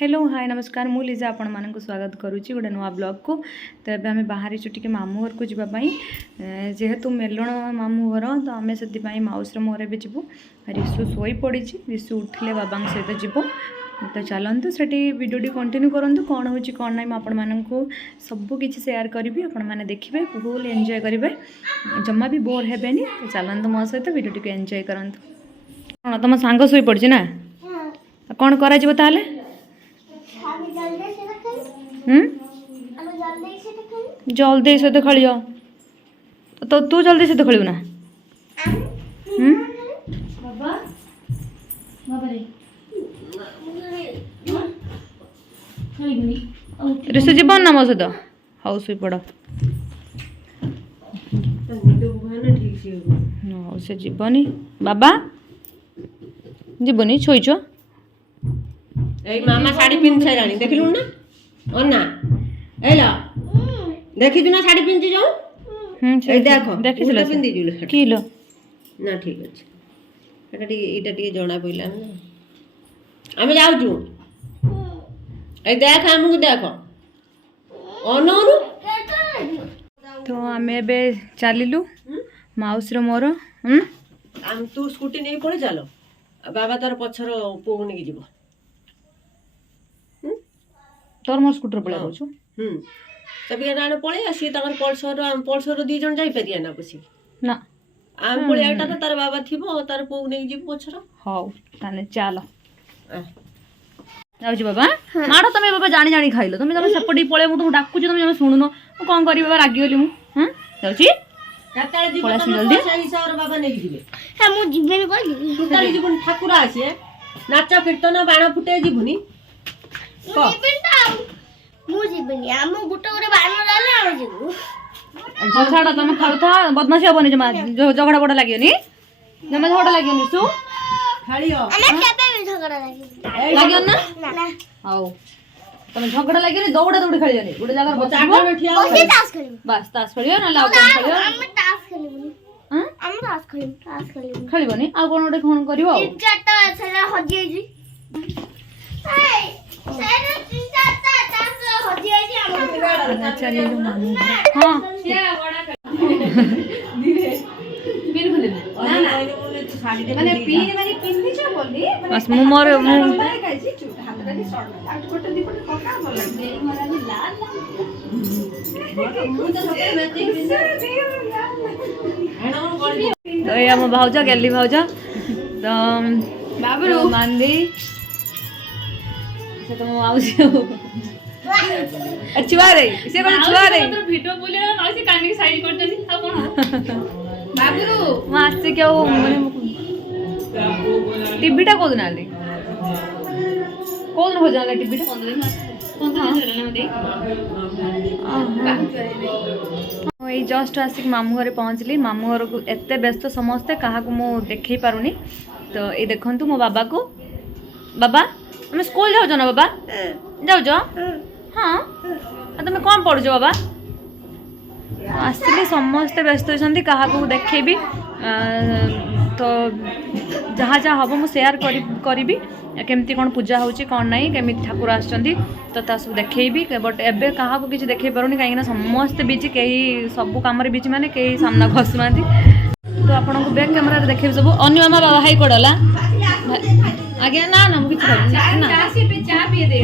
Hello hi नमस्कार मु Lisa आपण मानक स्वागत करुच्ची गोटे नुआ ब्लॉग को। तो ये आम बाहरी टी मामू घर को जावाई जेहेतु मेलण मामू घर तो आम से माउस मोहर भी जीवु। रिशु शोई पड़ी रिशु उठिले बाबा सहित जीव। तो चलतु से वीडियो कंटिन्यू करूँ कौन हो कौन ना आपण मानक सबकि सेयार करी आपण मैंने देखिए फुल एंजॉय करेंगे जमा भी बोर हेनी। तो चलतु मो सहित वीडियो टी एंजॉय करूँ। कौन तुम सांग शोई पड़ी ना कौन करा ताले जल्दी सहित खेल तो तू जल्दी सहित खेलु ना ऋषि जीवन ना मो सहित हाउ शुई पड़ से जीवनी बाबा जीवनी छोईच मामा साड़ी पिंध साराणी देखलु ना ओना एला देखि ना साड़ी पिंध जाऊ ए देखो देखिसला पिंधि जुल किलो ना ठीक अछि एटा टी जणा पइला ना आमे जाऊ छु ए देख हमहु देखो ओनोरु तो आमे बे चलिलु माउस रो मोर हम तू स्कूटी नहीं पड़े चलो बाबा तार पछर पुओ नहीं जीवो तोर मोर स्कूटर पळे आछू तबे राण पळे आसी तकर पल्सर दी जण जाई परिया ना बसी ना आम पळे आटा तो तार बाबा थिबो तार पुओ नहीं जीवो पछर हाउ ताने चलो जाउची बाबा माडो तमे बाबा जानी जानी खाइलो तमे तमे सपडी पळे मु तो डाकू तमे जमे सुनुनो कोन करी बाबा रागी गेली मु जाउची काताळे जीवन जल्दी सही सावर बाबा नहीं जीवे है मु जीवन कोली काताळे जीवन ठाकुर आसे नाच कीर्तन बाण फुटे जीवनी मु जीवन हम गुटे गुटे बाण डाले हम जीवु छाड़ा तमे खाउ था बदमाशी होबनी जमा झगड़ा बड़ा लागियोनी जमा झगड़ा लागियोनी सु खालियो हमें केबे भी झगड़ा लागी लागियो ना हाउ तमे झगड़ा लागियोनी दौड़ा दौड़ी खेलियोनी गुटे जगह बचाबो बस ताश खेलियो बस ताश खेलियो ना लाउ खेलियो हम ताश खेलिबनी हम ताश खेलिबनी खेलिबनी आ कोन गोटे फोन करिवो तीन चारटा छला हजी जी ए सेरे तीन चारटा ताश हजी जी हम चलिलु मामू हां से बड़ा धीरे पिन खुले ना ना माने पिन माने पिन्नी छ बोली बस मु मोर मु हातटा की शॉर्ट आउट कोटे दीपट पका बोल दे मोरा भी लाल मु तो सपरे मैचिंग तो ये हम भाउजा गेली भाउजा तो बाबू मांदी से तो आउसी छुआ रे से कोन छुआ रे तो वीडियो बोले ना माउसी कानी साइड करतनी आ कोन बाबू मासे क्या वो माने टीवीटा को दिनाले कोन हो जाला टीवीटा 15 दिन रहले मते ए जस्ट आसिक मामू घरे पहुँचली मामू घर को एते व्यस्त समस्ते कहा को मु देखै पारुनी। तो ये देखंतु मो बाबा को बाबा हम स्कूल जाउ ना बाबा जाउ जो हां तुम कौन पढ़ुछ बाबा आसली समस्ते व्यस्त होती क्या देखेबी तो जहाँ जहाँ हम मुझे सेयार करी केमती कौन पूजा होची कौन नहीं केमी ठाकुर आछंती तो ता सब देखैबी बट एबे कहा को किछि देखै पारुनी काहे समस्त बिजी कई सब काम बिजी माने कई सामना घसुमाती। तो आपन को बैक कैमरा रे देखै सब अन्य मामा बाबा हाई कोडला आगे ना ना मुझे ना चा पिए दे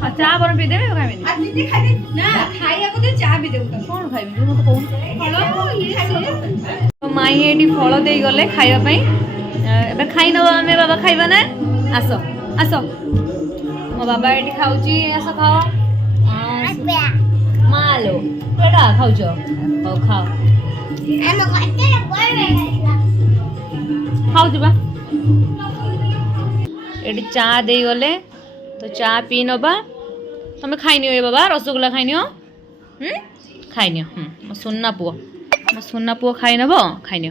हां चा बर पी देबे खाइबे नहीं खाइ ना खाइया को दे चा पी देबो कोन खाइबे मत कहू फल ये से तो माई एटी फल दे गले खाइबा पई एबे खाइ न हमें बाबा खाइबा ना आसो आसो मो बाबा एटी खाउची आसो खाओ मालो बेटा खाउचो हो खाओ हम कोते बोलबे खाउ जबा एटी चा दे गले तो चा पी नबा तुम्हें खाइनी हो बाबा रसगुल्ला खाइनी हो खाइनी मो सुन्ना पुओ खाइ नब खाइनी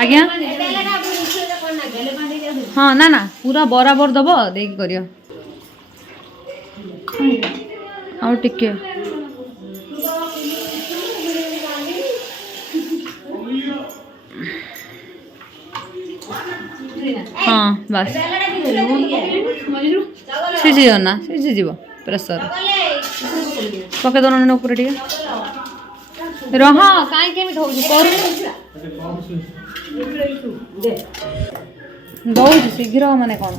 आज्ञा हाँ ना ना पूरा बराबर दब देख करियो आउ टिके हाँ बस सीझी ना सीझी जीव प्रेसर पके दोनों ऊपर टिके रह कहीं केमी हो दौड़ शीघ्र माने कौन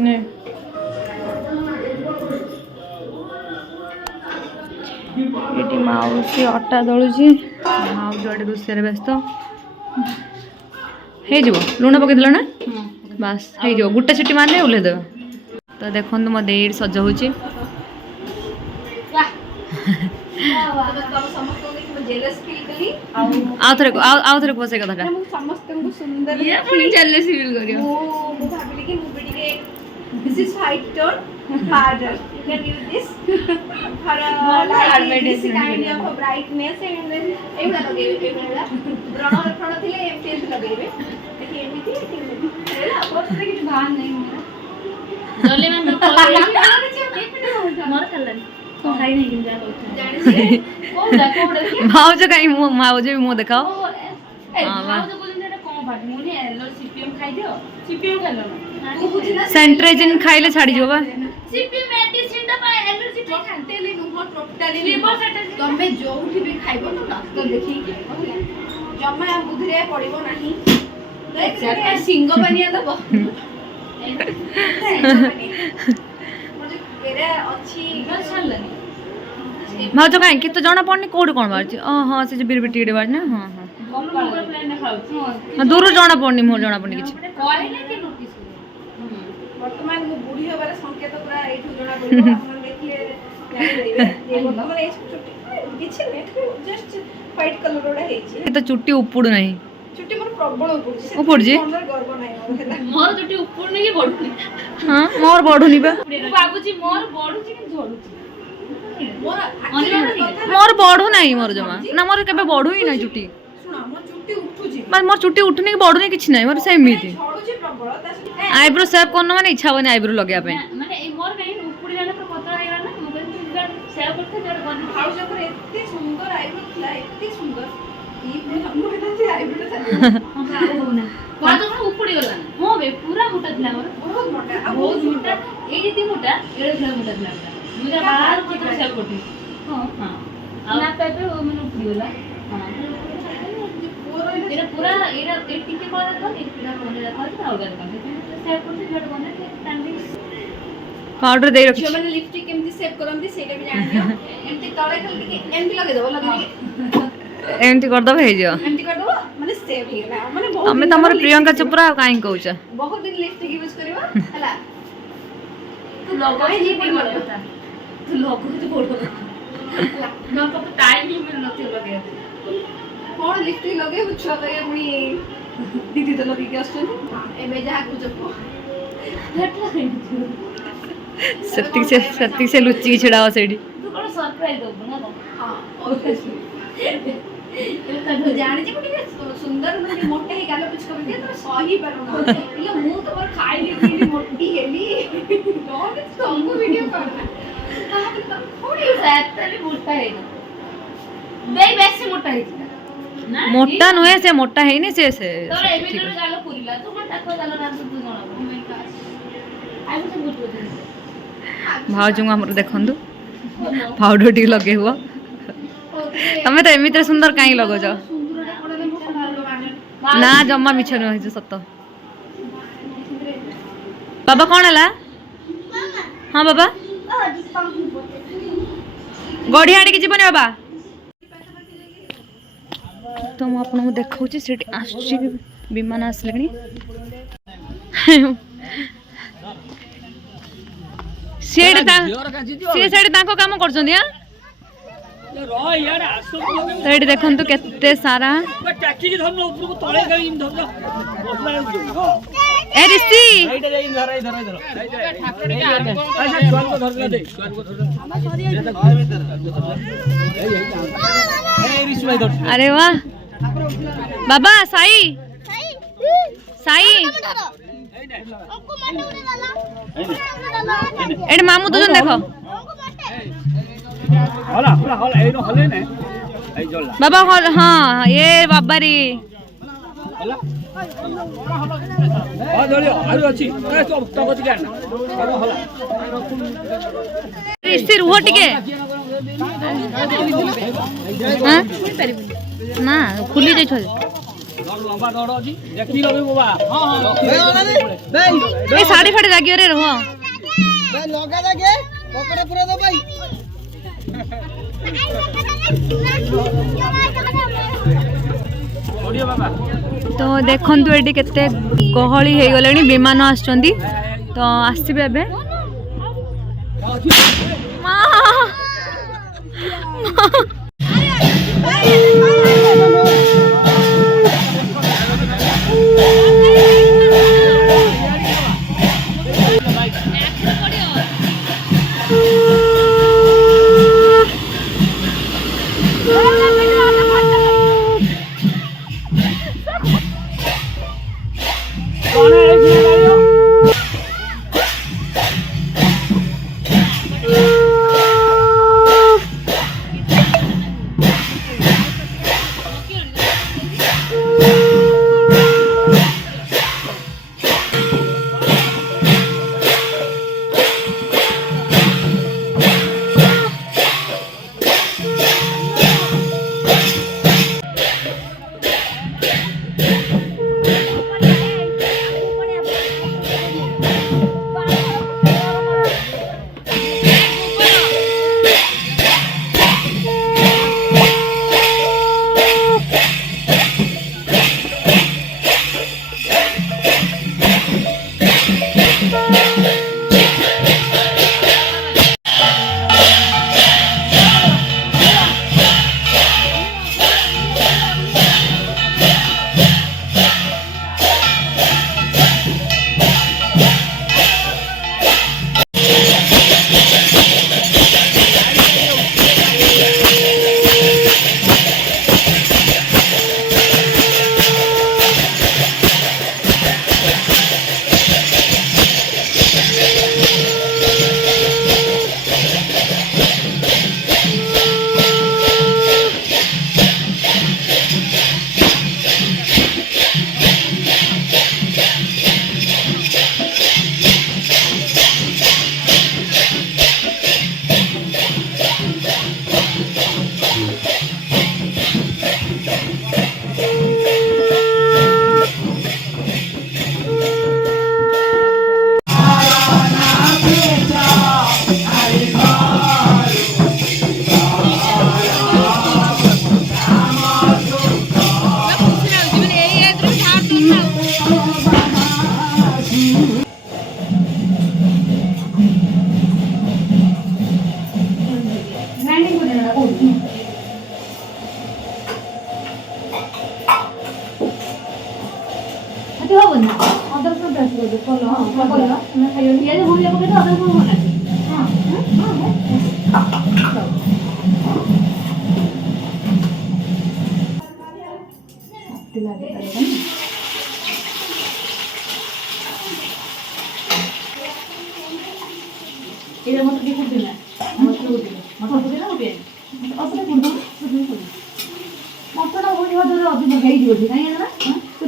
ये माउसी अटा दलुची माउसी अटे रोषे व्यस्त हो लुण पकईदेल ना बस हो गोटे सीटी मारे ओल्हे देव तो देखो मो देर सज हो आउ थे बस कथा This is white tone powder. You can use this for like this kind of a brightness and then एवढा लगेबे एवढा ब्राउन फ्रंट थिले एमटी लगेबे देखिए एमिति एला अपन से किछ भान नहीं मेरा जले में मोर खल्लानी खाई नहीं किन जा जानी कोडा भाउज काई भाउज भी मो देखाओ हां भाउज बोलिन एटा कोन बात मोनी एलो सीपीएम खाई दियो सीपीएम खालो ना सेंट्रेजिन खाइले छाड़ी जो बा सीपी मेडिसिन टा पा एलर्जी पे खाते ले नुहो टोटली लिवर सेट तमे जोउठी भी खाइबो तो डॉक्टर देखि के जम्मा बुधरे पड़िबो नाही देख सिंग बनिया दबो मुझे तेरे अच्छी बस छलनी भाउज काई कि तो जणा पड़नी कोड कोन बार हां से जे बिरबिटी डे बार ना हां हां दूर जणा पड़नी मोर जणा पड़नी किछ कहले कि नोटिस वर्तमान मु बुढ़ी होबार संकेत पूरा एठू जणा पड़ो अपन देखिए जानि देबे ये मतलब ए छुट्टी किछ ने जस्ट व्हाइट कलर रोडा हेछि तो चुट्टी उपुड़ नहीं चुट्टी मोर प्रबल उपुड़ जी मोर गर्व नाही मोर चुट्टी उपुड़ नहीं कि बढ़ुनी हां मोर बढ़ुनी बा बाबूजी मोर बढ़ुची कि झड़ुची मोर बढ़ू नहीं मोर जमा ना मोर केबे बढ़ू ही नहीं चुट्टी सुना मोर चुट्टी उठुची बस मोर चुट्टी उठनी कि बढ़ुनी किछ नहीं मोर सेमिति झड़ुची प्रबल ता आईब्रो सेव करनो माने इच्छा होने आईब्रो लगेया पे माने ए मोर कहीं उपुड़ी जाने पर पतला हेला ना मोबाइल सेव करते जड़ गन हाउस पर एते सुंदर आईब्रो थिला एते सुंदर ई पुरा हमरो केना जे आईब्रो था होना बात तो उपुड़ी गला हो बे पूरा मोटा थिला मोर बहुत मोटा एडी ती मोटा एडे थिला मोटा थिला मुझे बाहर पत्र सेव करती हां हां ना पे मैंने उपुड़ी गला हां एरा पूरा एरा एक टिके कर दो एक पिना कोने रखा है अलग कर सेव करते जड़ गने टाइम पाउडर दे रखी जो मैंने लिपस्टिक केमती सेव करम दी सेटा भी जान दियो एमती तळे खाली के एमती लगे दो लगे एमती कर दबे हे जो एमती कर दो माने सेव हे गला माने बहुत हमें तमर प्रियंका चोपड़ा काई कहउछ बहुत दिन लिपस्टिक यूज करबा हला तू लोगो ही नहीं मत पता तू लोगो तो बोलो हला ना तो टाइम ही मिल नथि लगे कोन लिपस्टिक लगे छुआ करे अपनी दीदी तो लगे के आछन एबे जा कुछ को सत्ती से लुच्ची छिड़ाओ सेडी तू कोन सरप्राइज दो ना हां ओके तो जाने जे कोटी सुंदर म्हणजे मोठे हे गालो पिच कर दिया तो सही परना इले मु तो पर खाई ली मोटी हेली कौन तो हमको वीडियो करना कहां थोड़ी फैक्टरी मोटा है देई बेसी मोटा है ना मोटा नुहे से मोटा है नहीं से तो एमिटर गालो पुरीला तू कोन ताको गालो नाम तू जणा oh my God I was good with भाउजू हमर देखंदु पाउडर टी लगे हुआ तमे तो एमित्र सुंदर काई लगो जा ना जम्मा मिछ न होई सत्त बाबा कोन हला हां बाबा गड़ी आड़ी के जीवन बाबा तो मु आपन को देखाउ छी सेठी आछि विमान आसलेनी सेठी ताको काम करछन या तो ये देखो तो केते सारा ए ऋषि अरे वाह बाबा साई साई एड मामू तुझे देखो बाबा हॉल हाँ ये बाबा रे रुह टिके ना खुली जाइछ ए साड़ी फाड़ी लागियो रे रुह लगा लगे पकड़े पूरा दो भाई तो देखंतु एटी केते गहली हे गलेनी विमान आछंती तो आसीबे एबे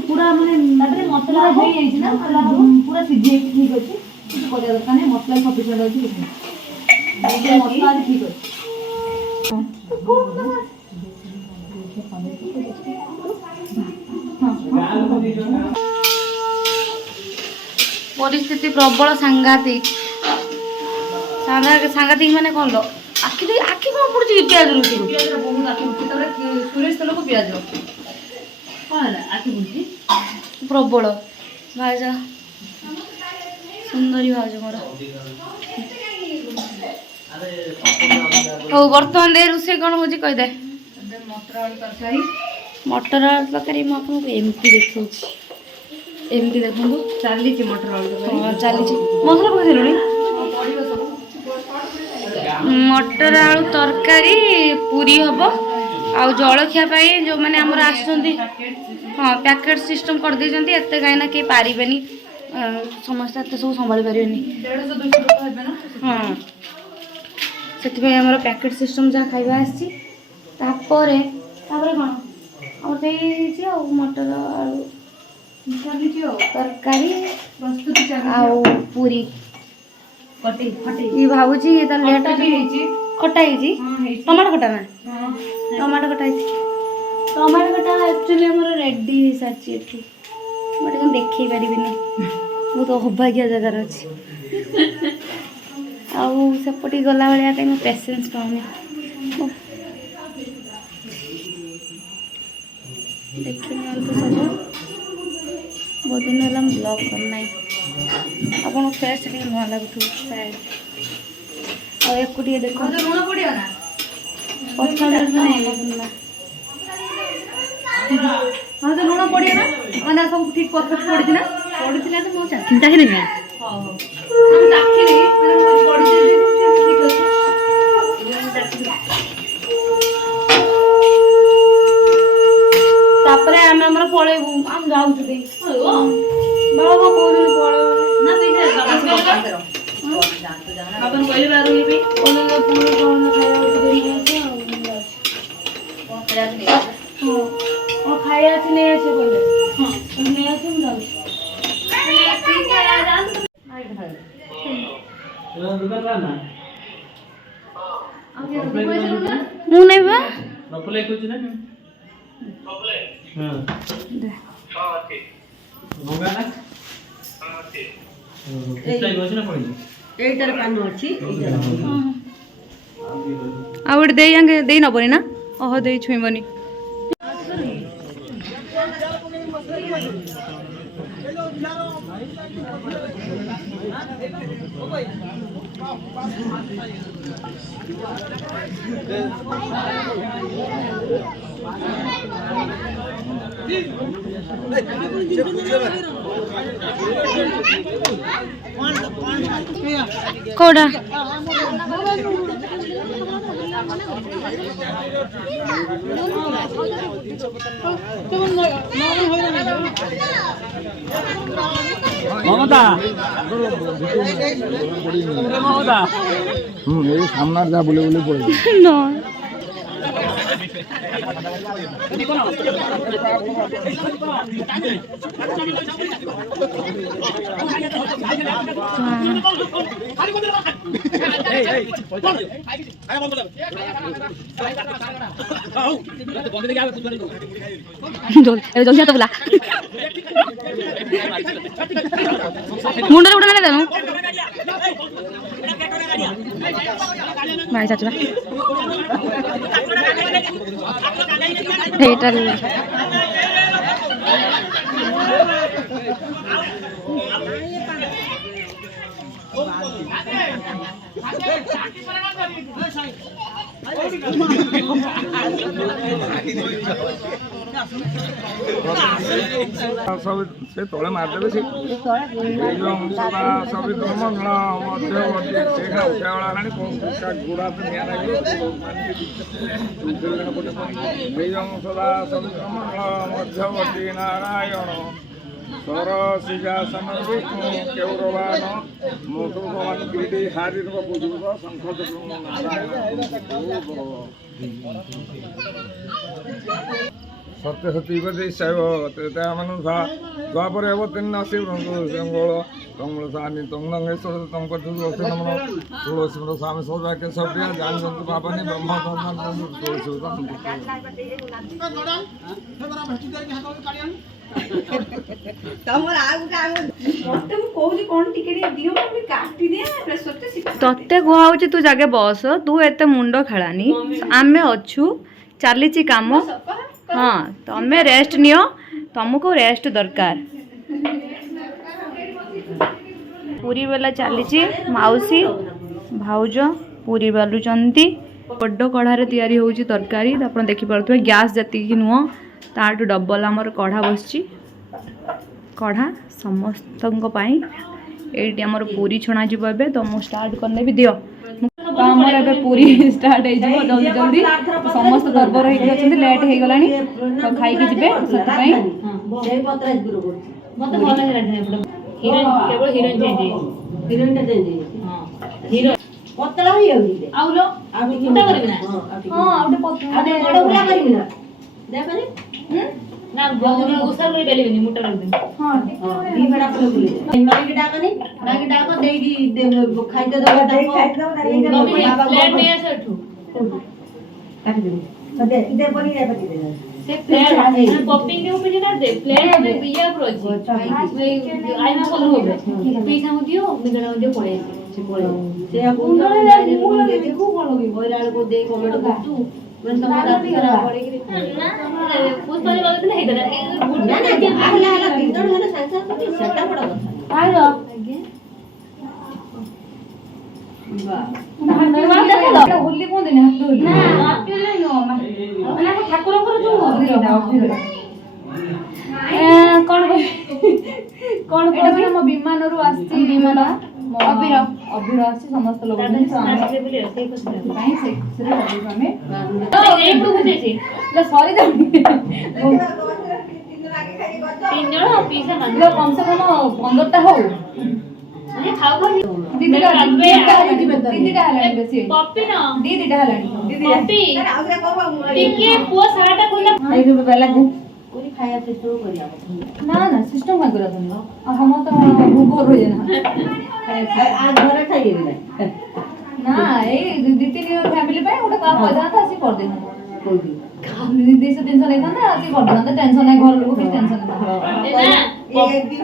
पूरा माने मसला पूरा सीझे ठीक अच्छे दरकार नहीं मसला सफिशिएंट अच्छे मसला ठीक अच्छे परिस्थिति प्रबल सांघातिक सांघातिक माने कौन लो आखि आखि कौन पड़ुची प्याज रुची प्याज बहुत आखि उठी तले सुरेश तेल को प्याज कौन है आखि बुझी प्रबल भाजा सुंदरी भाज मोर हो वर्तमान दे रुसे कौन होजी कह दे मटर आलू तरकारी मटर आलू तरकारी म आपको एमपी देखौछि एमती देखो चली मटर आलू हाँ चली मसला पकड़ मटर आलू तरकारी पूरी हम आ जलखिया जो मैंने आमर आसुँच हाँ पैकेट सिस्टम कर देते एत कहीं कहीं पारे समस्त एत सब संभाली पारे 150-200 हाँ से आमर पैकेट सिस्टम जहाँ खाଇବା आसपर कौन आम मटर आलू तरकारी प्रस्तुति पूरी ये भावुची ये लेट खटा टमाटो खटा ना टमाटो खटा टमाटो खटा एक्चुअली आम रेडी हो सारी मुझे देखी पारि बहुत अभाग्य जगार अच्छी आउपटे गला भाया कहीं पेसेंस पाऊनी देखी तो सब बहुत दिन है ब्लॉग करना आपन फेस टे नुआ लगुथ शायद देखो लुण पड़ो ना हाँ तो लुण पड़ो ना मैंने सब ठीक परफेक्ट पड़ी ना पड़ी तो मुझे चिंता ही नहीं तापर आम आम पलैबू आम जाऊँ बाबा कौन खाया नहीं आसे बोले नहीं आसे मुझे नहीं बा आउट दे नबनी ना ओह दे छुईबनी कोड़ा ममता ममता ये सामना जा बोले बोले पड़े ना जल्दी तो बोला मुंडे उड़ा ना देनु भाई चाचा हेटर सब से तले मारदेवे से सब मंगला मध्यवर्ती से उठावाला गुड़ा तो निया लगे सदा सब मंगला मध्यवर्ती नारायण सरसिंहासन केौरवान मधुभवन गिरी हारी पूजुर शंख सत्य सती शैव त्रेतामनुषा द्वापर अवतीर्ण शिव जंगल तंगल सानी तंगेश्वर तम तुलसी नमन तुलसी स्वामी सौभाग्य सौप्रिया जान जंतु पापनी ब्रह्म तुलसी तत्ते कहूँ तू जगह बस तू एत मुंड खेलानी आमे अच्छु चली काम हाँ तमें रेस्ट नियो तुमको रेस्ट दरकार पूरी बेला चली मौसी भाउज पूरी बेलुंट बड़ कढ़ारे तैयारी होची तरकारी आप देखिपे गैस जी नुह ताठू डबल आमर कढ़ा बसची कढ़ा समस्त ये आमर पूरी छणा जीव ए तो मुझे स्टार्ट करने भी दियो तो आमर ए पूरी स्टार्ट हो जल्दी जल्दी समस्त तरबर होती लेट हो गला तो खाई जी मत भल हिरोइन केवल हिरोइन चेंज हिरोइन चेंज हिरो पतला हो जाउदी आउलो आउटे मोटा करबी ना हां आउटे पतला आउटे बड़ गुला करबी ना दे करे ना बहु उसार कर बेली मोटा कर दे हां दी बड़ा कर गुले नागी डाको देगी दे खाई दे दो खाई दो प्लेट में ऐसे उठो काट दे सदे इधर बनी रे पति दे से प्लेट पॉपिंग के ऊपर ना दे प्लेट में बिया प्रोजेक्ट आई ना बोल हो पैसा मत दियो मेरा दे पड़े से पड़े से आप उन्होंने देखो कौन होगी बोला को दे कमेंट कर तू मैं समझ नहीं करा पड़े ना कुछ पहले बात नहीं कर ना ना आला आला किधर है ना संसार को सेटअप बड़ा କଥା आ रो वाह होली कोन दिन हाथ होली ना हाथ होली नो ना ठाकुर को जो होली कौन कौन हम विमान रु आसी विमान अबीर अबीर आसी समस्त लोग कहीं से हमें एक तो होते छे ल सॉरी द तीन जण पीछे मान लो कम से कम 15 टा हो अरे खाओ दीदी का दीदी का हलानी बेसी पप्पी ना दीदी टा हलानी दीदी पप्पी टिके पो साराटा कोला आई के बेला कोरी खाया सिस्टम करिया ना ना सिस्टम का करा तुम हम तो भूख हो जाना आज घरे खाइए ना ए दीदी तीन फैमिली पे ओटा काम हो जाता ऐसे कर देना कोई दीदी से टेंशन लेता ना ऐसे कर देना टेंशन है घर लोगों की टेंशन है ना एक दिन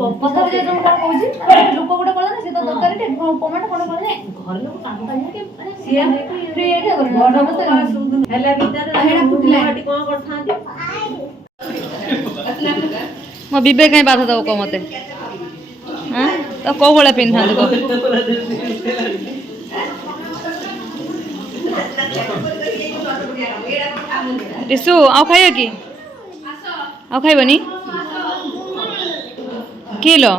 पता जे तुम का कहू छी लोक गोटा कहला ना से तो दरकार टे कमेंट कोन कहले घर लोग काम करिया के माने सिया फ्री एटा कर बड़ मत हेला भीतर हेडा फुटला हटी कोन करथांती मो बिबे कहीं बाधा दो को मते हां तो को गोला पिन थांद को टिसु आ खाइयो की आ खाइबनी किलो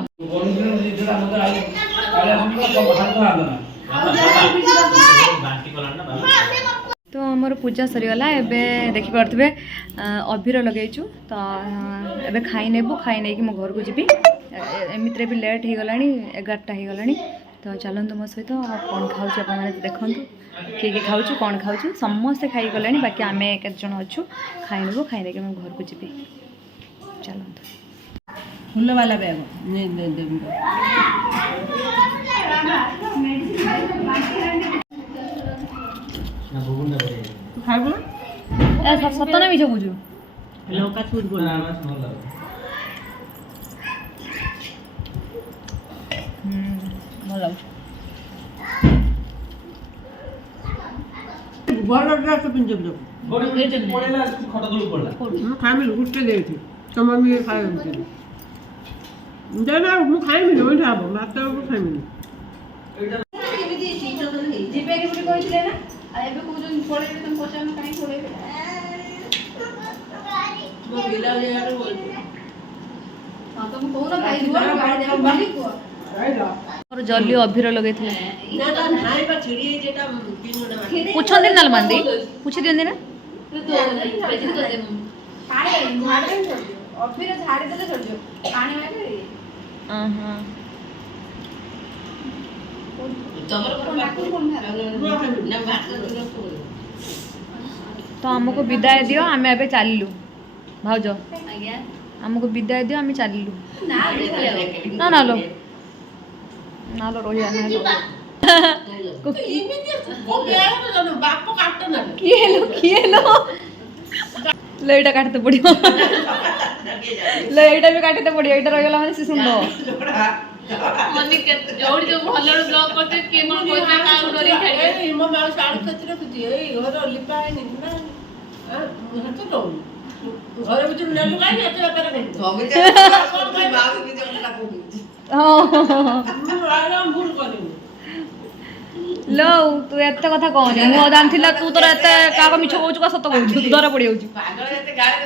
तो आमर पूजा सरीगला एबे देखि पारथबे अबीर लगेचु तो एबे खाई नेबु खाई नै कि मो घर को जीबी एमित्रे भी लेट हो गलानी 11टा हो गलानी तो चलंतु मो सहित कौन खाऊछु अपन माने देखंतु के खाऊछु कौन खाऊछु समस्त खाई गलानी बाकी आमे केत जण अछु खाई नेबु खाई नै कि मो घर को जीबी चलंतु फूल वाला बैग नहीं दे दे तू खाइबो ना ए सत्ता ना मिछ बुझु लौका छूट बोला भलो बड़ ड्रेस पिन जब पड़ेला खटा दulu पड़ला फैमिली गुट्टे देथि तो मम्मी खाए देना मु खाइमी न ओठा अब माता को खाइमी जीपे के बुटी कहिले ना आ एबे को जन पड़े तुम पचान काई पड़े मो बिला यार बोल हां तुम कोना भाई दुआ गाड़ी दे बाली को और जल्दी अभीर लगे थे ना तो हाई पर छिड़ी जेटा पिन पूछन दिन नाल मांदी पूछ दियन ना तो बेजी तो दे पानी झाड़ दे छोड़ दियो अभीर झाड़ दे छोड़ दियो पानी में हां तो हमको विदाय दियो आमे एबे चलिलु भाउज आज्ञा हमको विदाय दियो आमे चलिलु ना ना लो रोहिया ना लो किए लो ले एटा काटते पड़ियो ले एटा भी काटते पड़ियो एटा रह गेला माने से सुन लो मनी के जोड़ी जो भल्लड़ ब्लॉक करते के मन कोता काम करी खाई ए मो मां साड़ खच रखती ए घर लिपा है नहीं ना हां तो लो घर में न लुकाई एते बेकार नहीं हम के बाग भी जब लागो हां आराम भूल करी लो तू एते कथा कहू जे मो दान थिला तू तोर एते काको मिछ कहू का सत कहू धरा पड़ी जाऊ पागल एते गाड़ी